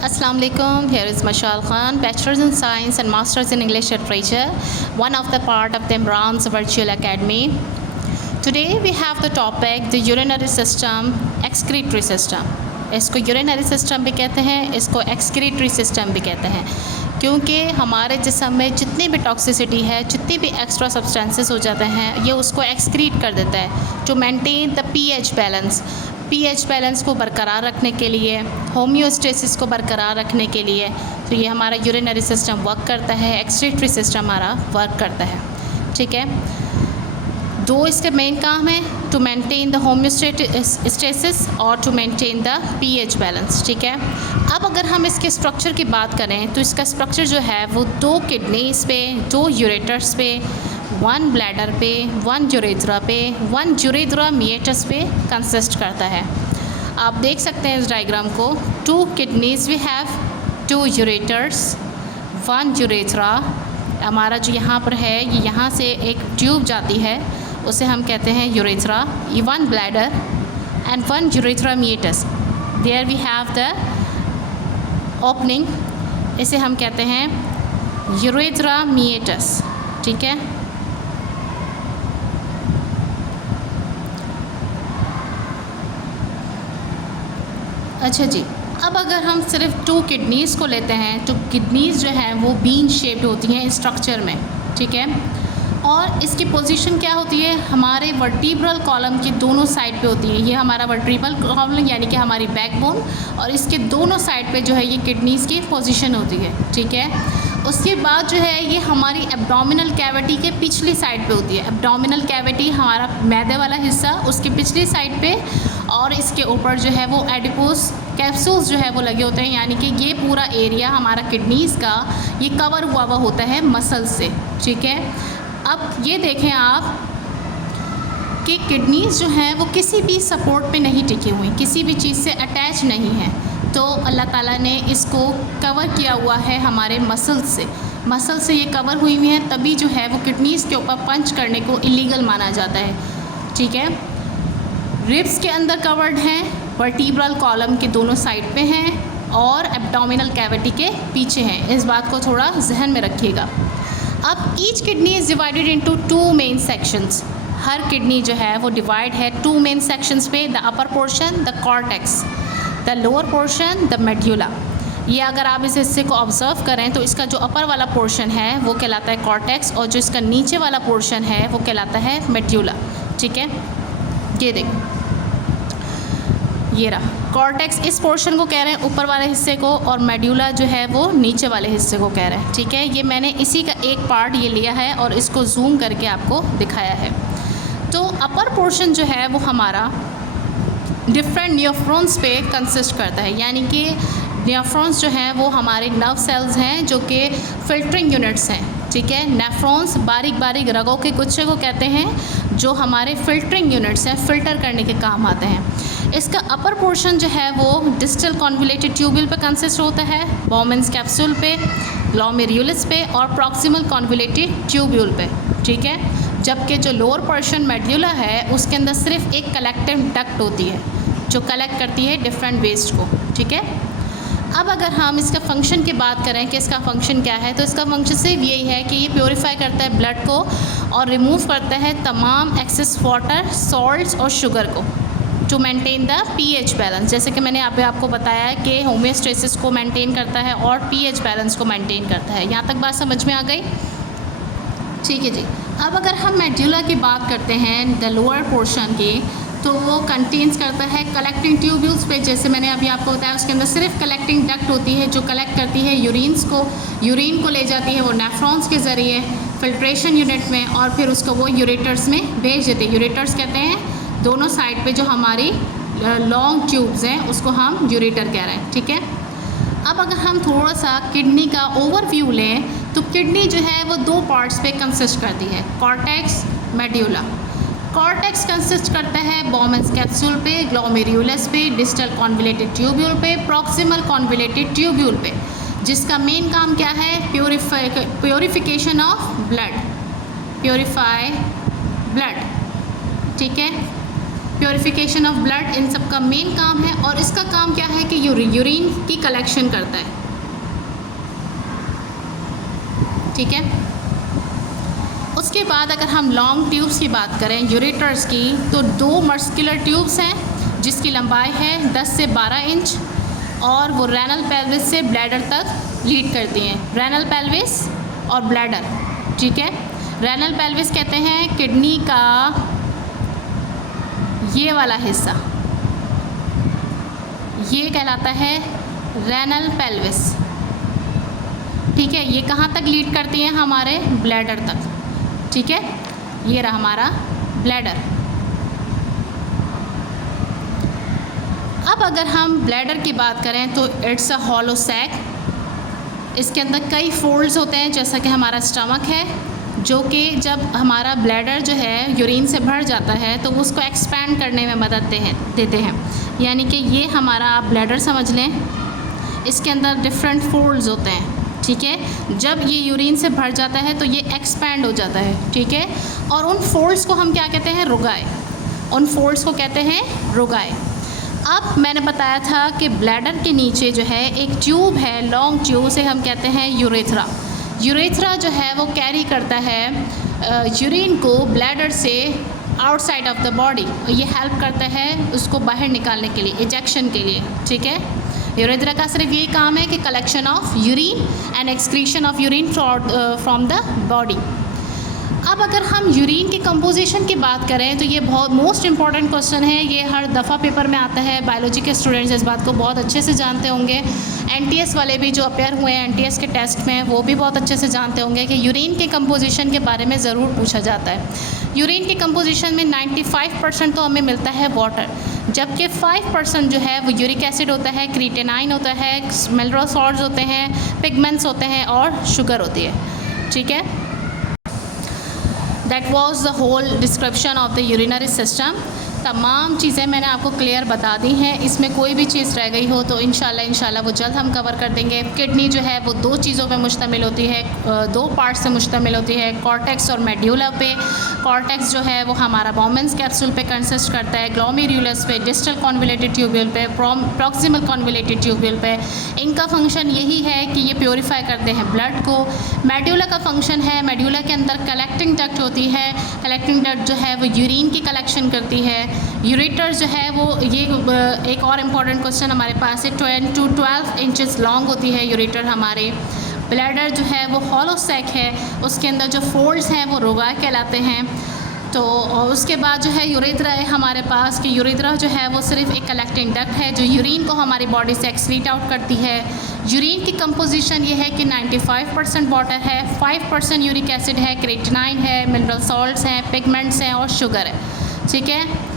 Assalamu alaikum. Here is Mashal Khan, Bachelor's in Science and Master's in English Literature, one of the part of the Imran's Virtual Academy. Today we have the topic the urinary system, excretory system. इसको urinary system भी कहते हैं, इसको excretory system भी कहते हैं, क्योंकि हमारे जिस्म में जितनी भी टॉक्सिसिटी है, जितनी भी एक्स्ट्रा सब्सटेंसेस हो जाते हैं, ये उसको एक्सक्रीट कर देता है to maintain the pH balance को बरकरार रखने के लिए, होम्योस्टेसिस को बरकरार रखने के लिए। तो ये हमारा यूरिनरी सिस्टम वर्क करता है, एक्सक्रीटरी सिस्टम हमारा वर्क करता है। ठीक है, दो इसके मेन काम है, टू मेंटेन द होम्योस्टेसिस और to maintain the pH balance. ठीक है, अब अगर हम इसके स्ट्रक्चर की बात करें तो इसका स्ट्रक्चर जो है वो 2 किडनीज़ पे, 2 यूरेटर्स पे, 1 ब्लैडर पे, 1 यूरेथ्रा पे, 1 यूरेथ्रा मीएटस पे कंसिस्ट करता है। आप देख सकते हैं इस डायग्राम को, 2 kidneys we have, 2 ureters, 1 urethra. हमारा जो यहाँ पर है, ये यहाँ से एक ट्यूब जाती है, उसे हम कहते हैं urethra, 1 bladder and 1 urethra meatus. There we have the opening, इसे हम कहते हैं यूरेथ्रा मीएटस। ठीक है, अच्छा जी, अब अगर हम सिर्फ 2 किडनीज़ को लेते हैं तो किडनीज़ जो हैं वो बीन शेप्ड होती हैं स्ट्रक्चर में। ठीक है, और इसकी पोजीशन क्या होती है, हमारे वर्टिब्रल कॉलम की दोनों साइड पे होती है। ये हमारा वर्टिब्रल कॉलम यानी कि हमारी बैकबोन, और इसके दोनों साइड पे जो है ये किडनीज़ की पोजीशन होती है। ठीक है, उसके बाद जो है ये हमारी एब्डोमिनल कैविटी के पिछली साइड पे होती है। एब्डोमिनल कैविटी हमारा मैदे वाला हिस्सा, उसके पिछली साइड पे, और इसके ऊपर जो है वो एडिपोस कैप्सूल्स जो है वो लगे होते हैं, यानी कि ये पूरा एरिया हमारा किडनीज़ का ये कवर हुआ होता है मसल से। ठीक है, अब ये देखें आप कि किडनीज़ जो हैं वो किसी भी सपोर्ट पे नहीं टिकी हुई, किसी भी चीज़ से अटैच नहीं है। तो अल्लाह ताला ने इसको कवर किया हुआ है हमारे मसल से ये कवर हुई हुई हैं, तभी जो है वो किडनीज़ के ऊपर पंच करने को इलीगल माना जाता है। ठीक है, रिब्स के अंदर कवर्ड हैं, वर्टिब्रल कॉलम के दोनों साइड पे हैं, और एब्डोमिनल कैविटी के पीछे हैं। इस बात को थोड़ा जहन में रखिएगा। अब each kidney is divided into 2 main sections. Her kidney जो है वो डिवाइड है 2 मेन सेक्शंस पे, the upper portion the cortex, the lower portion the medulla. ये अगर आप इस हिस्से को ऑब्जर्व करें तो इसका जो अपर वाला पोर्शन है वो कहलाता है कॉर्टेक्स, और जो इसका नीचे वाला पोर्शन है वो कहलाता है मेड्यूला। ठीक है, ये देखो, ये रहा कॉर्टेक्स, इस पोर्शन को कह रहे हैं ऊपर वाले हिस्से को, और मेड्यूला जो है वो नीचे वाले हिस्से को कह रहे हैं। ठीक है, ये मैंने इसी का एक पार्ट ये लिया है और इसको जूम करके आपको दिखाया है। तो अपर पोर्शन जो है वो हमारा डिफरेंट न्यूफ्रॉन्स पे कंसिस्ट करता है, यानी कि न्यूफ्रॉन्स जो हैं वो हमारे नर्व सेल्स हैं जो कि फिल्टरिंग यूनिट्स हैं। ठीक है, नेफ्रॉन्स बारीक बारीक रगों के गुच्छे को कहते हैं, जो हमारे फिल्टरिंग यूनिट्स हैं, फ़िल्टर करने के काम आते हैं। इसका अपर पोर्शन जो है वो डिस्टल कॉन्वोल्यूटेड ट्यूब्यूल पे कंसिस्ट होता है, बॉमेंस कैप्सूल पे, ग्लोमेरुलस पे, और प्रॉक्सिमल कॉन्वोल्यूटेड ट्यूब्यूल पे। ठीक है, जबकि जो लोअर पोर्शन मेड्यूला है उसके अंदर सिर्फ एक कलेक्टिव डक्ट होती है जो कलेक्ट करती है डिफरेंट वेस्ट को। ठीक है, अब अगर हम इसका फंक्शन की बात करें कि इसका फंक्शन क्या है, तो इसका फंक्शन सिर्फ यही है कि ये प्योरीफाई करता है ब्लड को और रिमूव करता है तमाम एक्सेस वाटर, सॉल्ट्स और शुगर को, to maintain the pH balance. जैसे कि मैंने अभी आपको बताया है कि होम्योस्टेसिस को मेंटेन करता है और पीएच बैलेंस को मेंटेन करता है। यहाँ तक बात समझ में आ गई? ठीक है जी, अब अगर हम मेड्यूला की बात करते हैं द लोअर पोर्शन की, तो वो कंटेन्स करता है कलेक्टिंग ट्यूब्यूल्स पे। जैसे मैंने अभी आपको बताया, उसके अंदर सिर्फ कलेक्टिंग डक्ट होती है जो कलेक्ट करती है यूरिन को ले जाती है वो नेफ्रॉन्स के ज़रिए फिल्ट्रेशन यूनिट में, और फिर उसको वो यूरेटर्स में भेज देते हैं। यूरेटर्स कहते हैं दोनों साइड पे जो हमारी लॉन्ग ट्यूब्स हैं उसको हम यूरेटर कह रहे हैं। ठीक है, अब अगर हम थोड़ा सा किडनी का ओवरव्यू लें तो किडनी जो है वो 2 पार्ट्स पे कंसिस्ट करती है, कॉर्टेक्स, मेड्यूला। कॉर्टेक्स कंसिस्ट करता है बॉमेंस कैप्सूल पे, ग्लोमेरुलस पे, डिस्टल कॉन्वोल्यूटेड ट्यूब्यूल पे, प्रॉक्सिमल कॉन्वोल्यूटेड ट्यूब्यूल पे, जिसका मेन काम क्या है, purification of blood, purify blood. ठीक है, प्योरिफिकेशन ऑफ ब्लड, इन सब का मेन काम है। और इसका काम क्या है कि यूरिन की कलेक्शन करता है, ठीक है। उसके बाद अगर हम लॉन्ग ट्यूब्स की बात करें यूरेटर्स की, तो 2 मस्कुलर ट्यूब्स हैं जिसकी लंबाई है 10 से 12 इंच और वो रेनल पेल्विस से ब्लैडर तक लीड करती हैं। रेनल पेल्विस और ब्लैडर, ठीक है। रेनल पेल्विस कहते हैं किडनी का ये वाला हिस्सा, ये कहलाता है रेनल पेल्विस, ठीक है। ये कहाँ तक लीड करती हैं? हमारे ब्लैडर तक, ठीक है। ये रहा हमारा ब्लैडर। अब अगर हम ब्लैडर की बात करें तो इट्स अ हॉलो सैक। इसके अंदर कई फोल्ड्स होते हैं, जैसा कि हमारा स्टमक है, जो कि जब हमारा ब्लैडर जो है यूरिन से भर जाता है तो उसको एक्सपैंड करने में मदद देते हैं। यानी कि ये हमारा आप ब्लैडर समझ लें, इसके अंदर डिफरेंट फोल्ड्स होते हैं, ठीक है। जब ये यूरिन से भर जाता है तो ये एक्सपैंड हो जाता है, ठीक है। और उन फोल्ड्स को हम क्या कहते हैं? रुगाए। उन फोल्ड्स को कहते हैं रुगाए। अब मैंने बताया था कि ब्लैडर के नीचे जो है एक ट्यूब है, लॉन्ग ट्यूब, से हम कहते हैं यूरेथ्रा। यूरेथ्रा जो है वो कैरी करता है यूरिन को ब्लैडर से आउटसाइड ऑफ द बॉडी। ये हेल्प करता है उसको बाहर निकालने के लिए, इजेक्शन के लिए, ठीक है। यूरेथ्रा का सिर्फ यही काम है कि collection of urine and excretion of urine from the body. अब अगर हम यूरिन की कंपोजिशन की बात करें तो ये बहुत मोस्ट इंपॉर्टेंट क्वेश्चन है। ये हर दफ़ा पेपर में आता है, बायोलॉजी के स्टूडेंट्स इस बात को बहुत अच्छे से जानते होंगे। एनटीएस वाले भी जो अपेयर हुए हैं एनटीएस के टेस्ट में, वो भी बहुत अच्छे से जानते होंगे कि यूरिन के कंपोजिशन के बारे में ज़रूर पूछा जाता है। यूरिन की कंपोजिशन में 95% तो हमें मिलता है वाटर, जबकि 5% जो है वो यूरिक एसिड होता है, क्रिएटिनाइन होता है, मिनरल सॉल्ट्स होते हैं, पिगमेंट्स होते हैं और शुगर होती है, ठीक है। That was the whole description of the urinary system. तमाम चीज़ें मैंने आपको क्लियर बता दी हैं। इसमें कोई भी चीज़ रह गई हो तो इंशाल्लाह वो जल्द हम कवर कर देंगे। किडनी जो है वो 2 चीज़ों पे मुश्तमिल होती है, 2 पार्ट से मुश्तमिल होती है, कॉर्टेक्स और मेड्यूला पे। कॉर्टेक्स जो है वो हमारा बॉमेंस कैप्सूल पे कंसिस्ट करता है, ग्लोमेरुलस पे, डिस्टल कॉन्वोल्यूटेड ट्यूब्यूल पे, प्रॉक्सिमल कॉन्वोल्यूटेड ट्यूब्यूल पे। इनका फंक्शन यही है कि ये प्योरीफाई करते हैं ब्लड को। मेड्यूला का फंक्शन है, मेड्यूला के अंदर कलेक्टिंग डक्ट होती है, कलेक्टिंग डक्ट जो है वो यूरिन की कलेक्शन करती है। यूरेटर जो है वो ये एक और इम्पॉर्टेंट क्वेश्चन हमारे पास है, 10 to 12 इंचेस लॉन्ग होती है यूरेटर हमारे। ब्लैडर जो है वो हॉलो सैक है, उसके अंदर जो फोल्ड्स हैं वो रोगाए कहलाते हैं। तो उसके बाद जो है यूरेथ्रा है हमारे पास, कि यूरेथ्रा जो है वो सिर्फ एक कलेक्टिंग डक्ट है जो यूरिन को हमारी बॉडी से एक्सक्रीट आउट करती है। यूरिन की कंपोजिशन ये है कि 95% वाटर है, 5% यूरिक एसिड है, क्रिएटिनाइन है, मिनरल सॉल्ट्स हैं, पिगमेंट्स हैं और शुगर है, ठीक है।